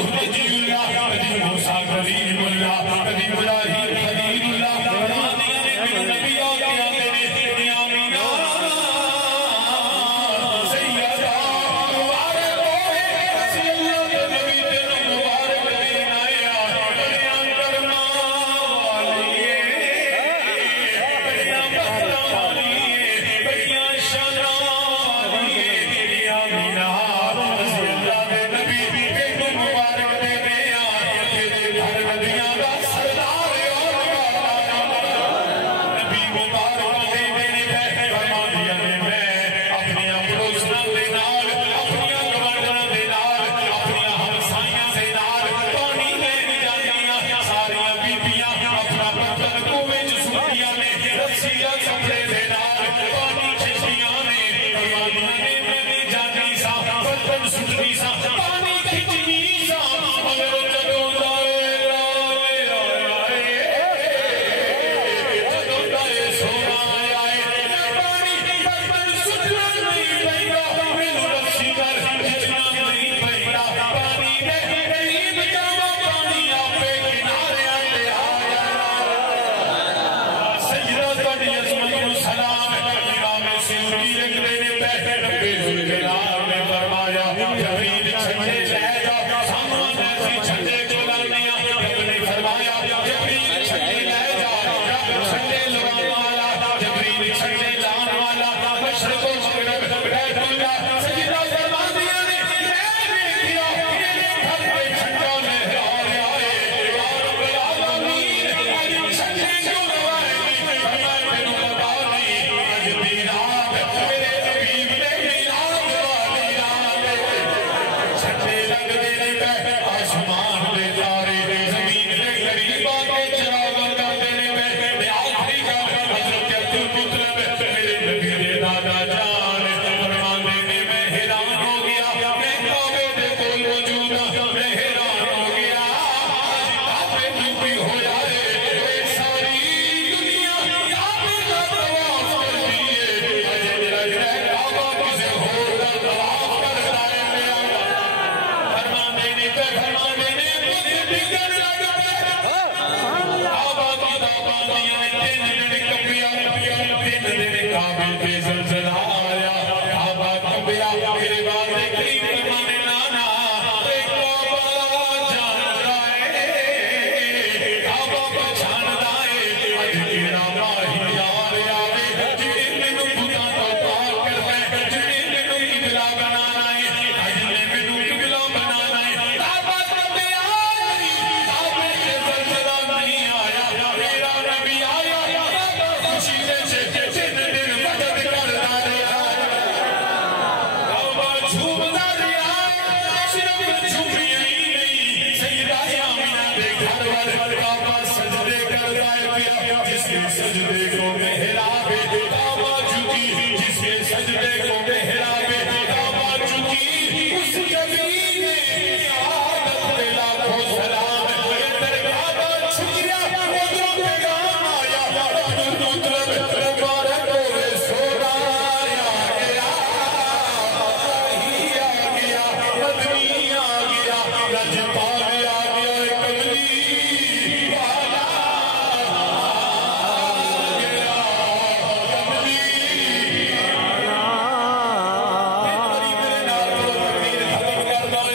نوح نجی اللہ کبھی موسیٰ کلیم اللہ کبھی ابراہیم خلیل اللہ فرماندیاں نے میرے نبی آگے آگے نے یا مینا سیدہ مبارک ہوئے رضی اللہ کے نبی تیرے مبارک دین آیا بڑیاں کرما والیے بڑیاں بخرا والیے بڑیاں شانا والیے یا مینا رضی اللہ کے نبی تیرے مبارک دین آیا تیرے گھر نبیاں کا سردار نبی مبارک دین فرما دیا نے میں اپنی پڑوسنا دے نال اپنی گوانڈنا دے نال اپنی ہمسایاں دے نال پانی لین جانیاں ساریاں بیبیاں اپنا برتن کنویں وچ سٹیاں نے رسیاں کپڑے دے نال پانی کھچیاں نے فرما دیا نے میں بھی جانی سا برتن سٹنی سا پانی کھچنی سا مگر جدوں دائے جدوں دائے سونا آئے پانی برتن سٹنا نہیں پئیگا مینوں رسی کر کھچنا نہیں پئیگا پانی دے قریب جاواں پانی آپے کنارے تے آیا سیدہ تہاڈی عظمت نوں سلام امام سیوطی لکھدے نے بیٹھے ربے ذوالجلال نے فرمایا جبریل چھٹے لے جا سامنے ایسی چھٹے چلاندیاں رب نے فرمایا جبریل چھٹے لے جا چھٹے لگانے والا جبریل چھٹے لانے والا مشرق و مغرب بیت اللہ سیدہ فرماندیاں نے میں دیکھیا میرے گھر پہ چھٹا لہرا آئے یا رب العالمین چھٹے کیوں لگائے فرمایا تینوں پتا نہیں اج دی رات میرے حبیب نے میلاد والی رات چھٹے لگ دے نے آسمان دے تارے زمین دے قریب آ کے چراغ لگاتے نے آخری کا حضرت عبدالمطلب میرے نبی دے دادا جان فرماندے نے میں حیران ہو گیا میں کعبے دے کول موجود ہوں میں حیران ہو گیا کعبے ڈوبی ہویا ہے ساری دنیا کعبے کا طواف کرتی ہے اجے لگ رہا ہے کعبہ کسے ہور دا طواف کرتا ہے فرماندے نے مجھے بگڑ لگ پیا کعبہ کی داباندیاں نے 3 دن کپیا 3 دن کعبے پہ زلزلہ آیا کعبہ کپیا میرے والد کریم فرمانے نانا کعبہ جاندا ہے کعبہ پہچاندا ہے اج کیڑا ماہی یار آوے جڑے مینوں بتاں تو پاک کردا ہے جڑے مینوں قبلہ بنانا ہے اج نے مینوں قبلہ بنانا ہے کعبہ کپیا کعبے تے زلزلہ نہیں آیا میرا نبی آیا خوشی دے سے 3 دن مدد کردا رہا کعبہ جھومدا رہا صرف جھومیا ہی نہیں سیدہ آمینہ دے گھر والے کعبہ سجدے کردا ہے پیا جس کے سجدے کو محراب کعبہ جھکی جس کے سجدے کو محراب کعبہ جھکی اس زمین نے عادت دے لاکھوں سلام درگاہ دا چھکیا ادھروں پیغام آیا عبدالمطلب مبارک ہوئے سونا آ گیا ہی آ گیا مدنی آ گیا لجپال آ گیا کملی والا آ گیا کملی میرے نال تکبیر ختم کردا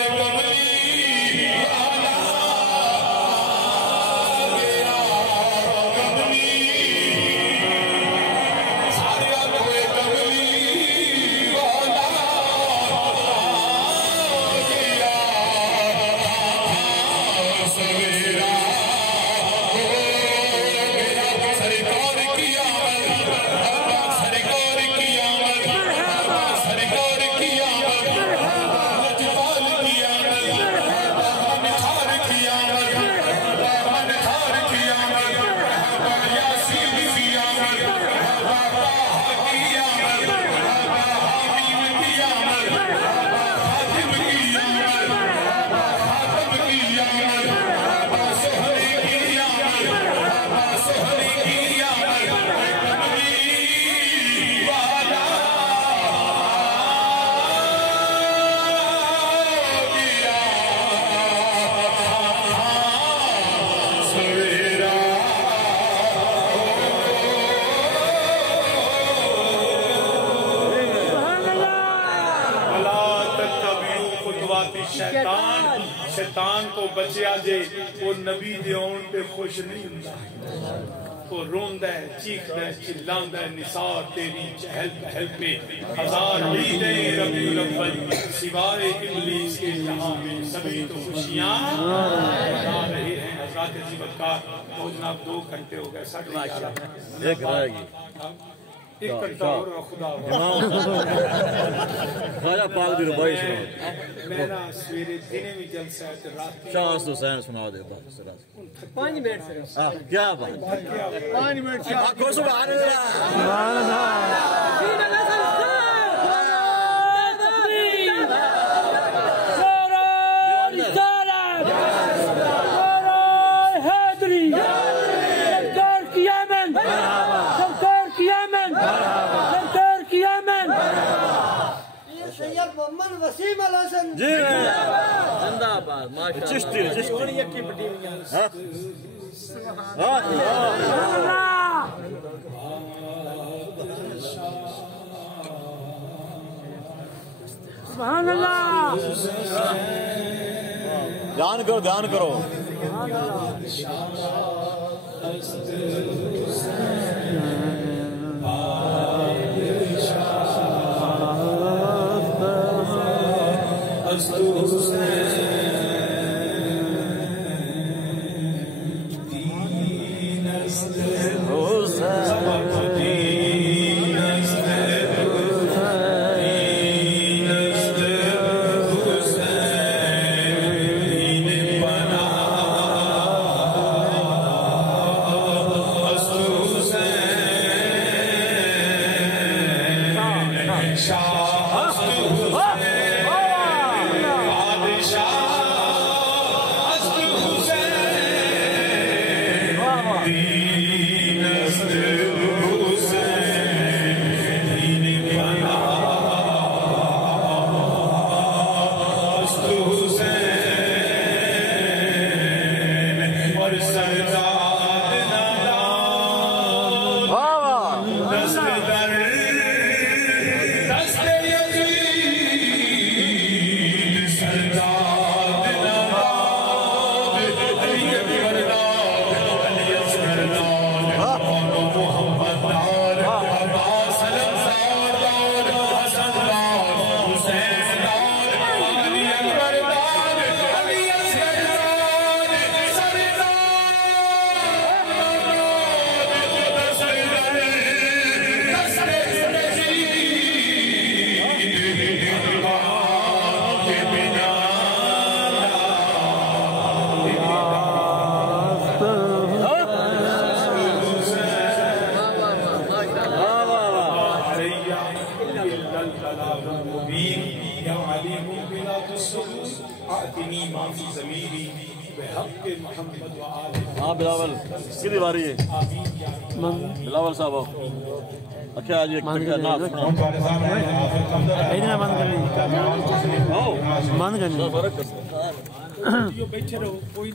شیطان کو بچیا جے وہ نبی دے آن پہ خوش نہیں ہوندا وہ روندہ ہے چیخدہ ہے چلاندہ ہے نثار تیری چہل پہل پہ ہزار عیدیں ربیع الاول سوائے ابلیس کے جہاں میں سبھی تو خوشیاں منا رہے ہیں حضرات عزیمت کا تو جناب 2 گھنٹے ہو گئے 11:30 ایک رہ گئی ایک گھنٹہ اور خدا خواجہ پاک دی ربائی سنو میرا سویرے دنے میں جلسہ ہے رات شاہ تو سین سنا دے بس 5 منٹ سے کیا بات 5 منٹ سے آکھو سبحان اللہ وسیم الحسن جی زندہ باد ماشاءاللہ چشتی چشتی یکی پٹی سبحان اللہ دھیان کرو دھیان کرو بلاول کدی باری ہے بلاول صاحب اچھا آج ایک کٹھا ناف ایدنا بند کرنی بند کرنی بیٹھے رہو کوئی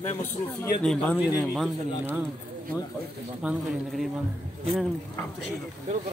میں مصروفیت نہیں بند کرنی نا بند کرنی بند کرنی بند